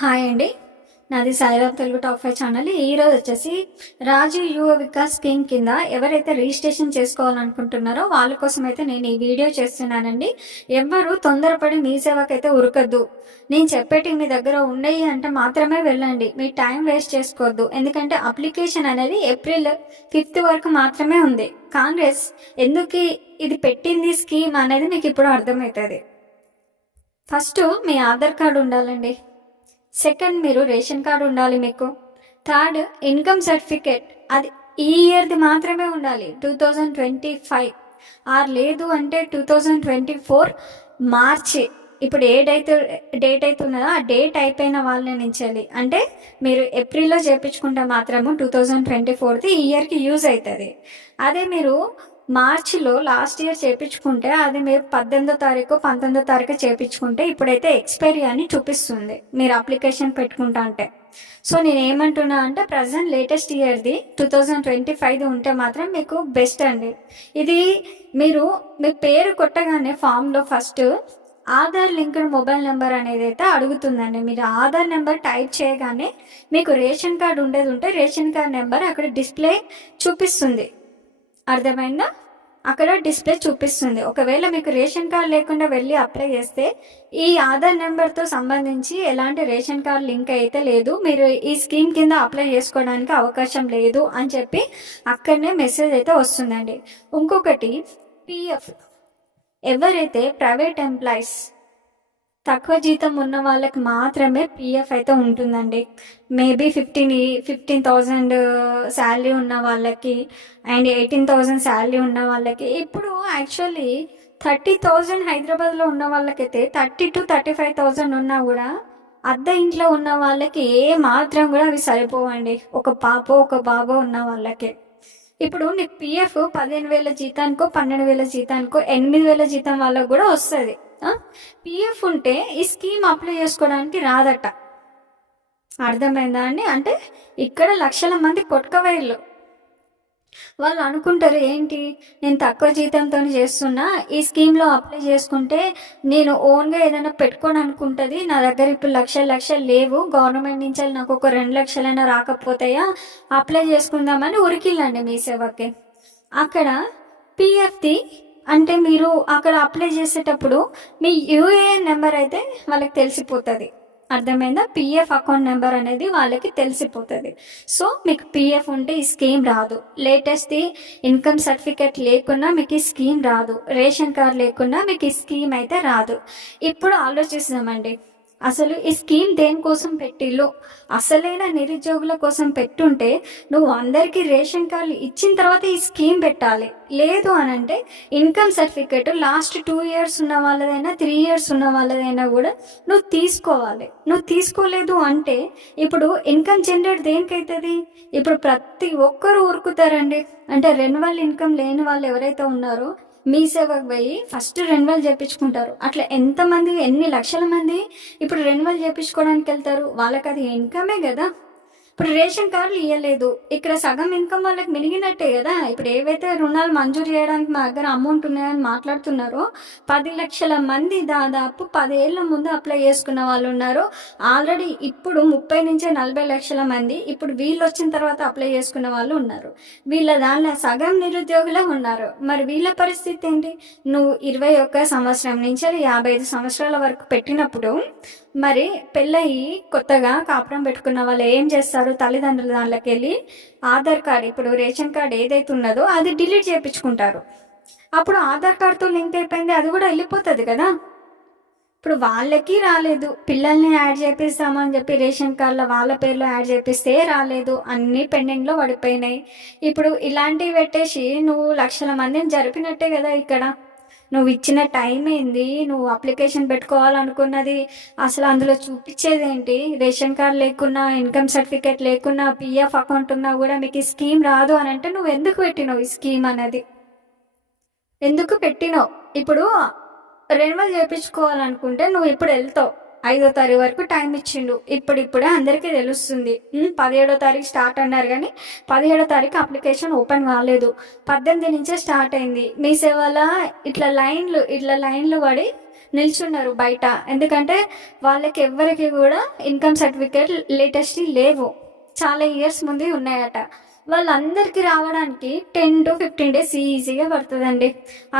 Hi అండి. నాది Sairam Telugu top five channel. ఈ రోజు వచ్చేసి రాజీవ్ యువ వికాస్ స్కీమ్ కింద ఎవరైతే రిజిస్ట్రేషన్ చేసుకోవాలనుకుంటున్నారో వాళ్ళ కోసం అయితే నేను ఈ వీడియో చేస్తున్నానండి. ఎవ్వరూ తొందరపడి మీ సేవకైతే ఉరకద్దు. నేను చెప్పేటి మీ దగ్గర ఉన్నాయి అంటే మాత్రమే వెళ్ళండి. మీ టైం వేస్ట్ చేసుకోవద్దు. ఎందుకంటే అప్లికేషన్ అనేది ఏప్రిల్ ఫిఫ్త్ వరకు మాత్రమే ఉంది. కాంగ్రెస్ ఎందుకు ఇది పెట్టింది స్కీమ్ అనేది మీకు ఇప్పుడు అర్థమవుతుంది. ఫస్ట్ మీ ఆధార్ కార్డు ఉండాలండి. సెకండ్ మీరు రేషన్ కార్డు ఉండాలి మీకు. Third income certificate. అది ఈ ఇయర్ది మాత్రమే ఉండాలి two thousand twenty five. Or లేదు అంటే two thousand twenty four March. ఇప్పుడు ఏ డేట్ డేట్ అయితే ఉన్నదో ఆ డేట్ అయిపోయిన వాళ్ళని నించాలి అంటే మీరు ఏప్రిల్లో చేపించుకుంటే మాత్రము టూ థౌజండ్ ట్వంటీ ఫోర్ది ఈ ఇయర్కి యూజ్ అవుతుంది అదే మీరు మార్చిలో లాస్ట్ ఇయర్ చేపించుకుంటే అది మీరు పద్దెనిమిదో తారీఖు పంతొమ్మిదో తారీఖు చేపించుకుంటే ఇప్పుడైతే ఎక్స్పైరీ అని చూపిస్తుంది. మీరు అప్లికేషన్ పెట్టుకుంటా అంటే. సో నేను ఏమంటున్నా అంటే ప్రజెంట్ లేటెస్ట్ ఇయర్ది టూ థౌజండ్ ట్వంటీ ఫైవ్ది ఉంటే మాత్రం మీకు బెస్ట్ అండి. ఇది మీరు మీ పేరు కొట్టగానే ఫామ్లో first Aadhaar linked mobile number అనేది అయితే అడుగుతుందండి. మీరు ఆధార్ నెంబర్ టైప్ చేయగానే మీకు రేషన్ కార్డు ఉండేది ఉంటే రేషన్ కార్డ్ నెంబర్ అక్కడ డిస్ప్లే చూపిస్తుంది. అర్థమైందా? అక్కడ డిస్ప్లే చూపిస్తుంది. ఒకవేళ మీకు రేషన్ కార్డ్ లేకుండా వెళ్ళి అప్లై చేస్తే ఈ ఆధార్ నెంబర్తో సంబంధించి ఎలాంటి రేషన్ కార్డ్ లింక్ అయితే లేదు. మీరు ఈ స్కీమ్ కింద అప్లై చేసుకోవడానికి అవకాశం లేదు అని చెప్పి అక్కడనే మెసేజ్ అయితే వస్తుందండి. ఇంకొకటి పిఎఫ్ ఎవరైతే ప్రైవేట్ ఎంప్లాయీస్ తక్కువ జీతం ఉన్న వాళ్ళకి మాత్రమే పిఎఫ్ అయితే ఉంటుందండి. Maybe fifteen fifteen thousand salary ఉన్న వాళ్ళకి అండ్ ఎయిటీన్ థౌజండ్ శాలరీ ఉన్న వాళ్ళకి. ఇప్పుడు యాక్చువల్లీ థర్టీ థౌజండ్ హైదరాబాద్లో ఉన్న వాళ్ళకైతే thirty two thirty five thousand ఉన్నా కూడా అద్దె ఇంట్లో ఉన్న వాళ్ళకి ఏ మాత్రం కూడా అవి సరిపోవండి. ఒక పాప ఒక బాబో ఉన్న వాళ్ళకి. ఇప్పుడు నీకు పిఎఫ్ పదిహేను వేల జీతానికో పన్నెండు వేల జీతానికో ఎనిమిది వేల జీతం వాళ్ళకు కూడా వస్తుంది. పిఎఫ్ ఉంటే ఈ స్కీమ్ అప్లై చేసుకోవడానికి రాదట. అర్థమైందా అండి? అంటే ఇక్కడ లక్షల మంది కొట్టుకవేళ్ళు వాళ్ళు అనుకుంటారు ఏంటి? నేను తక్కువ జీతంతో చేస్తున్నా. ఈ స్కీమ్లో అప్లై చేసుకుంటే నేను ఓన్గా ఏదైనా పెట్టుకొని అనుకుంటుంది. నా దగ్గర ఇప్పుడు లక్షలు లక్షలు లేవు. గవర్నమెంట్ నుంచి నాకు ఒక రెండు లక్షలైనా రాకపోతాయా? అప్లై చేసుకుందామని ఉరికిల్లండి మీ సేవకి. అక్కడ పిఎఫ్ది అంటే మీరు అక్కడ అప్లై చేసేటప్పుడు మీ యూఏఎన్ నెంబర్ అయితే వాళ్ళకి తెలిసిపోతుంది. అర్థమైందా? పిఎఫ్ అకౌంట్ నెంబర్ అనేది వాళ్ళకి తెలిసిపోతుంది. సో మీకు పిఎఫ్ ఉంటే ఈ స్కీమ్ రాదు. లేటెస్ట్ది ఇన్కమ్ సర్టిఫికేట్ లేకున్నా మీకు ఈ స్కీమ్ రాదు. రేషన్ కార్డ్ లేకున్నా మీకు ఈ స్కీమ్ అయితే రాదు. ఇప్పుడు ఆలోచిస్తామండి అసలు ఈ స్కీమ్ దేనికోసం పెట్టిల్లు? అసలైన నిరుద్యోగుల కోసం పెట్టుంటే నువ్వు అందరికీ రేషన్ కార్డులు ఇచ్చిన తర్వాత ఈ స్కీమ్ పెట్టాలి. లేదు అని అంటే income certificate last two years ఉన్న వాళ్ళదైనా త్రీ ఇయర్స్ ఉన్న వాళ్ళదైనా కూడా నువ్వు తీసుకోవాలి. నువ్వు తీసుకోలేదు అంటే ఇప్పుడు ఇన్కమ్ జనరేట్ దేనికైతుంది? ఇప్పుడు ప్రతి ఒక్కరు ఊరుకుతారండి. అంటే రెన్యువల్ ఇన్కమ్ లేని వాళ్ళు ఎవరైతే ఉన్నారో మీ సేవకు పోయి ఫస్ట్ రెన్యువల్ చేయించుకుంటారు అట్లా ఎంతమంది ఎన్ని లక్షల మంది ఇప్పుడు రెన్యువల్ చేయించుకోవడానికి వెళ్తారు వాళ్ళకి అది ఇన్కమే కదా. ఇప్పుడు రేషన్ కార్డులు ఇవ్వలేదు ఇక్కడ సగం ఇన్కమ్ వాళ్ళకి మినిగినట్టే కదా. ఇప్పుడు ఏవైతే రుణాలు మంజూరు చేయడానికి మా దగ్గర అమౌంట్ ఉన్నాయని మాట్లాడుతున్నారో పది లక్షల మంది దాదాపు పదేళ్ళ ముందు అప్లై చేసుకున్న వాళ్ళు ఉన్నారు. ఆల్రెడీ ఇప్పుడు ముప్పై నుంచి నలభై లక్షల మంది ఇప్పుడు వీళ్ళు వచ్చిన తర్వాత అప్లై చేసుకున్న వాళ్ళు ఉన్నారు. వీళ్ళ దానిలో సగం నిరుద్యోగులే ఉన్నారు. మరి వీళ్ళ పరిస్థితి ఏంటి? నువ్వు ఇరవై ఒక్క సంవత్సరం నుంచి యాభై ఐదు సంవత్సరాల వరకు పెట్టినప్పుడు మరి పెళ్ళయి కొత్తగా కాపురం పెట్టుకున్న వాళ్ళు ఏం చేస్తారు? తల్లిదండ్రుల దాంట్లోకి వెళ్ళి ఆధార్ కార్డ్ ఇప్పుడు రేషన్ కార్డ్ ఏదైతే ఉన్నదో అది డిలీట్ చేయించుకుంటారు అప్పుడు ఆధార్ కార్డ్తో లింక్ అయిపోయింది అది కూడా వెళ్ళిపోతుంది కదా. ఇప్పుడు వాళ్ళకి రాలేదు పిల్లల్ని యాడ్ చేపిస్తామని చెప్పి రేషన్ కార్డులో వాళ్ళ పేర్లో యాడ్ చేపిస్తే రాలేదు అన్నీ పెండింగ్లో పడిపోయినాయి. ఇప్పుడు ఇలాంటివి పెట్టేసి నువ్వు లక్షల మందిని జరిపినట్టే కదా ఇక్కడ. నువ్వు ఇచ్చిన టైం ఏంది? నువ్వు అప్లికేషన్ పెట్టుకోవాలనుకున్నది అసలు అందులో చూపించేది ఏంటి రేషన్ కార్డ్ లేకున్నా ఇన్కమ్ సర్టిఫికేట్ లేకున్నా పిఎఫ్ అకౌంట్ ఉన్నా కూడా మీకు ఈ స్కీమ్ రాదు అని అంటే నువ్వు ఎందుకు పెట్టినావు ఈ స్కీమ్ అనేది? ఎందుకు పెట్టినావు? ఇప్పుడు రెన్యువల్ చేయించుకోవాలనుకుంటే నువ్వు ఇప్పుడు వెళ్తావు. ఐదో తారీఖు వరకు టైం ఇచ్చిండు. ఇప్పుడిప్పుడే అందరికీ తెలుస్తుంది. పదిహేడో తారీఖు స్టార్ట్ అన్నారు కానీ పదిహేడో తారీఖు అప్లికేషన్ ఓపెన్ కాలేదు. పద్దెనిమిది నుంచే స్టార్ట్ అయింది. మీ సేవల ఇట్లా లైన్లు ఇట్లా లైన్లు పడి నిల్చున్నారు బయట. ఎందుకంటే వాళ్ళకి ఎవరికి కూడా ఇన్కమ్ సర్టిఫికేట్ లేటెస్ట్ లేవు. చాలా ఇయర్స్ ముందు ఉన్నాయట. వాళ్ళందరికీ రావడానికి టెన్ టు ఫిఫ్టీన్ డేస్ ఈజీగా పడుతుందండి.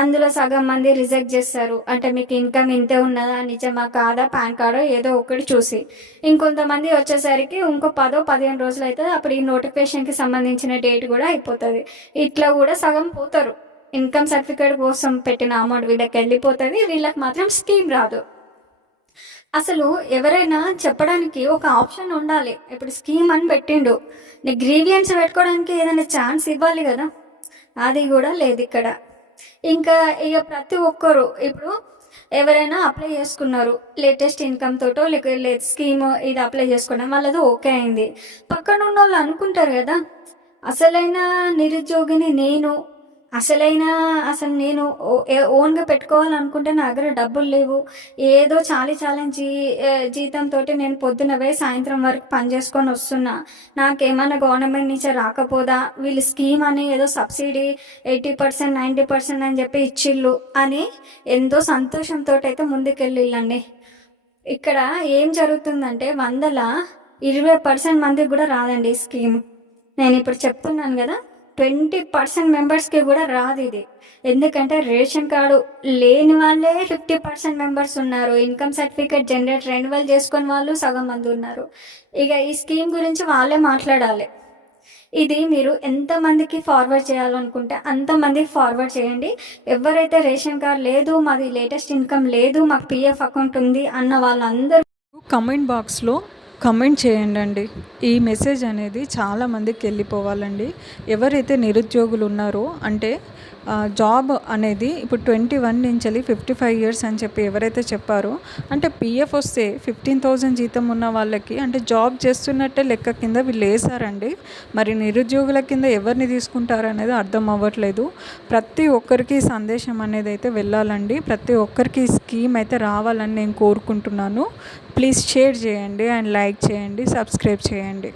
అందులో సగం మంది రిజెక్ట్ చేస్తారు. అంటే మీకు ఇన్కమ్ ఇంతే ఉన్నదా నిజమా కాదా పాన్ కార్డో ఏదో ఒకటి చూసి. ఇంకొంతమంది వచ్చేసరికి ఇంకో పదో పదిహేను రోజులు అవుతుంది అప్పుడు ఈ నోటిఫికేషన్కి సంబంధించిన డేట్ కూడా అయిపోతుంది. ఇట్లా కూడా సగం పోతారు. ఇన్కమ్ సర్టిఫికేట్ కోసం పెట్టిన అమౌంట్ వీళ్ళకి వెళ్ళిపోతుంది వీళ్ళకి మాత్రం స్కీమ్ రాదు. అసలు ఎవరైనా చెప్పడానికి ఒక ఆప్షన్ ఉండాలి. ఇప్పుడు స్కీమ్ అని పెట్టిండు. నీ గ్రీవియన్స్ పెట్టుకోవడానికి ఏదైనా ఛాన్స్ ఇవ్వాలి కదా? అది కూడా లేదు ఇక్కడ. ఇంకా ఇక ప్రతి ఒక్కరు ఇప్పుడు ఎవరైనా అప్లై చేసుకున్నారు. లేటెస్ట్ ఇన్కమ్ తోటో లేక స్కీమ్ ఇది అప్లై చేసుకున్నాం వాళ్ళది ఓకే అయింది. పక్కన ఉన్న వాళ్ళు అనుకుంటారు కదా? అసలైన నిరుద్యోగిని నేను అసలైన అసలు నేను ఓ- ఓన్గా పెట్టుకోవాలనుకుంటే నా దగ్గర డబ్బులు లేవు. ఏదో చాలీ చాలని జీ జీతంతో నేను పొద్దున సాయంత్రం వరకు పని చేసుకొని వస్తున్నా. నాకేమైనా గవర్నమెంట్ నుంచి రాకపోదా? వీళ్ళు స్కీమ్ అని ఏదో subsidy eighty percent ninety percent అని చెప్పి ఇచ్చిళ్ళు అని ఎంతో సంతోషంతో అయితే ముందుకెళ్ళిళ్ళండి. ఇక్కడ ఏం జరుగుతుందంటే వందల ఇరవై పర్సెంట్ మందికి కూడా రాదండి ఈ స్కీమ్. నేను ఇప్పుడు చెప్తున్నాను కదా ట్వంటీ పర్సెంట్ మెంబర్స్కి కూడా రాదు ఇది. ఎందుకంటే రేషన్ కార్డు లేని వాళ్ళే ఫిఫ్టీ పర్సెంట్ మెంబర్స్ ఉన్నారు. ఇన్కమ్ సర్టిఫికేట్ జనరేట్ రెన్యువల్ చేసుకుని వాళ్ళు సగం మంది ఉన్నారు. ఇక ఈ స్కీమ్ గురించి వాళ్ళే మాట్లాడాలి. ఇది మీరు ఎంతమందికి ఫార్వర్డ్ చేయాలనుకుంటే అంతమందికి ఫార్వర్డ్ చేయండి. ఎవరైతే రేషన్ కార్డ్ లేదు మాది లేటెస్ట్ ఇన్కమ్ లేదు మాకు పిఎఫ్ అకౌంట్ ఉంది అన్న వాళ్ళందరూ కమెంట్ బాక్స్లో కమెంట్ చేయండి అండి. ఈ మెసేజ్ అనేది చాలామందికి వెళ్ళిపోవాలండి. ఎవరైతే నిరుద్యోగులు ఉన్నారో అంటే జాబ్ అనేది ఇప్పుడు ట్వంటీ వన్ నుంచి వెళ్ళి ఫిఫ్టీ ఫైవ్ ఇయర్స్ అని చెప్పి ఎవరైతే చెప్పారో అంటే పిఎఫ్ వస్తే ఫిఫ్టీన్ థౌజండ్ జీతం ఉన్న వాళ్ళకి అంటే జాబ్ చేస్తున్నట్టే లెక్క కింద వీళ్ళు వేసారండి మరి నిరుద్యోగుల కింద ఎవరిని తీసుకుంటారనేది అర్థం అవ్వట్లేదు. ప్రతి ఒక్కరికి సందేశం అనేది అయితే వెళ్ళాలండి. ప్రతి ఒక్కరికి స్కీమ్ అయితే రావాలని నేను కోరుకుంటున్నాను. ప్లీజ్ షేర్ చేయండి అండ్ లైక్ చేయండి సబ్స్క్రైబ్ చేయండి.